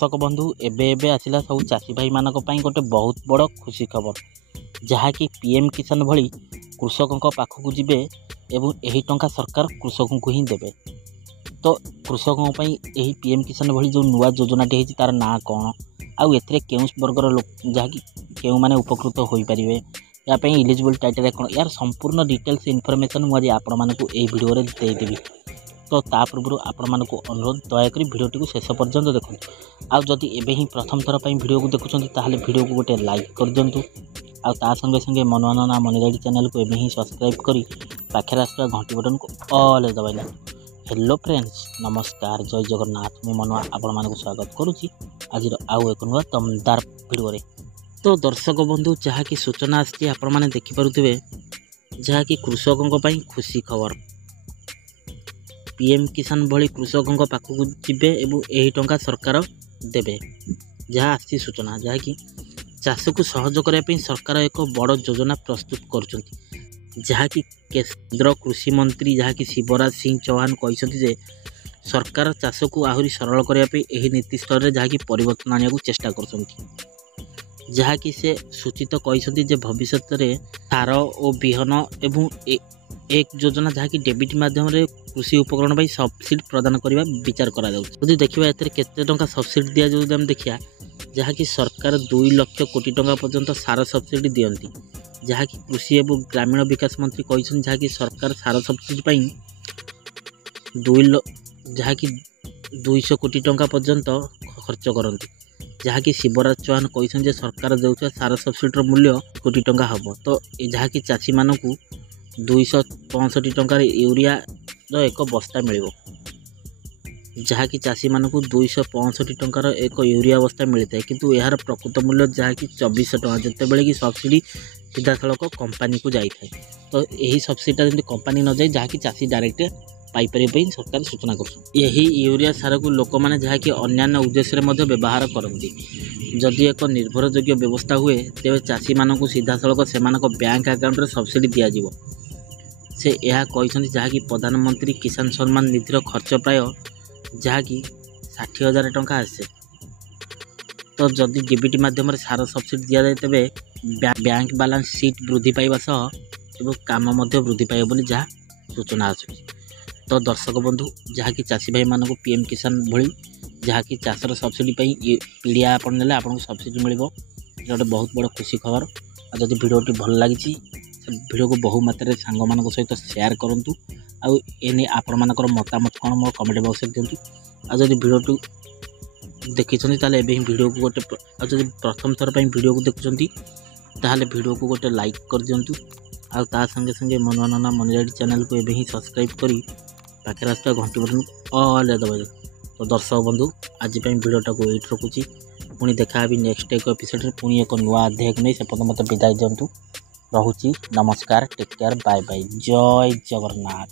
दर्शक बंधु एबे आसिला सब चाषी भाई मानक पई गोटे बहुत बड़ खुशी खबर जहाँकि पीएम किसान भली कृषकों पाखक जीवे एवं यही टंका सरकार कृषकों को ही देवे। तो कृषकों यही पीएम किसान भली जो नुआ योजनाटी होती तार ना कौन आउ एथिरे केउं वर्गर लोक जहाँकि केउं माने उपकृत हो पारिबे या इलिजिबल टाइटल कौन यार संपूर्ण डिटेल्स इनफॉरमेशन मुझे आपण मानक ए वीडियो रे देदेवी। तो ता पूर्व आपण मानक अनुरोध दयाकोरी वीडियोटी को शेष पर्यंत देखो। आउ जदि एबे ही प्रथम थर पर वीडियो को देखुं ताहले वीडियो को गोटे लाइक कर दिंतु। आउ ता संगे संगे मनोरंजन मनीरेडी चैनल को एबे ही सब्सक्राइब करी पाखे आसुवा घंटी बटन को ऑल दबाइला। हेलो फ्रेंड्स नमस्कार जय जगन्नाथ मु मनुआ आपण मानक स्वागत करुच्ची आज आउ एक नुआ दमदार वीडियो रे। तो दर्शक बंधु जहाँकि सूचना आसी आपण माने देखि पारुथिबे जहाँकि कृषकों पई खुशी खबर पीएम किसान भली कृषकों पाखक जीवे एवं यही टंका सरकार देवे जहाँ आसी सूचना जहाँकि चाष को सहज करने सरकार एक बड़ योजना प्रस्तुत कर जहाँकि केंद्र कृषि मंत्री जहाँकि शिवराज सिंह चौहान कहते सरकार चाष को आहरी सरल करने यही नीति स्तर में जहाँकि परिवर्तन आने को चेष्टा कर जहाँकि से सूचित कहते भविष्य में सार और बिहन एवं एक योजना जहाँकि डेबिट माध्यम कृषि उपकरण पर सब्सिडी प्रदान करने विचार कर देखा एते टंका सब्सिडी दिया जो देखा जहाँकि सरकार 2 लाख कोटी टंका पर्यंत सार सब्सिडी दियंती जहाँकि कृषि एवं ग्रामीण विकास मंत्री कहते जहाँकि सरकार सार सब्सिडी जहाँकि 200 कोटी टंका पर्यंत खर्च करती जहाँकि शिवराज चौहान कहते सरकार देउछे सार सब्सिडीर मूल्य कोटी टंका हम। तो जहाँकि चाषी मानक 265 टंकार यूरिया एक बस्ता मिल जहाँकि चाषी मानक 265 टंकार एक यूरिया बस्ता मिलता है किंतु यार प्रकृत मूल्य जहाँकि 2400 टंका जितेबाला कि सब्सिडी सीधा सड़क कंपानी को जाए। तो यही सब्सिडीटा जमी कंपानी न जाए जहाँकि चाषी डायरेक्ट पाइपर सरकार सूचना कर यही यूरिया सार को लोक मैंने जहाँकि अन्य उद्देश्य व्यवहार करती जदि एक निर्भरयोग्य व्यवस्था हुए तेज चाषी मानक सीधा सड़क से बैंक अकाउंट सब्सिडी दिज्व से यह कहते जहाँकि प्रधानमंत्री किसान सम्मान निधि खर्च प्राय जहाँकि 60,000 टंका आसे। तो जदि डीबीटी माध्यम सार सब्सिडी दि जाए तेरे बैंक बैलेंस सीट वृद्धि पाइबा सह काम वृद्धि पाइब बोली जहाँ सूचना आसूँ। तो दर्शक बंधु जहाँकि चाषी भाई मानक पीएम किसान भली जहाँकि चाषर सब्सिडी पीड़िया आप आपको सब्सिडी मिल गोटे बहुत बड़ खुशी खबर। और जब वीडियोटी भल लगी वीडियो को बहु मात्रा सांग मान सहित शेयर करूँ आने आपण मानकर मतामत कौन मो कमेंट बॉक्स में दिंतु। आज वीडियो देखी ताले वीडियो को गोटे जब प्रथम थर पर वीडियो को देखुंट ताहले वीडियो को गोटे लाइक कर दिंतु। आ ता संगे संगे मनोरंजन मनीरेडी चैनल को एबे ही सब्सक्राइब करी पाखे आसुवा घंटी बटन ऑल दबाइ। तो दर्शक बंधु आज वीडियोटा को ये रखुची पुणी देखा नेक्स्ट एक एपिसोड पुणी एक नुआ अध्याय को नहीं से मत विदाय दिंतु। रहुची नमस्कार टेक केयर बाय बाय जय जगन्नाथ।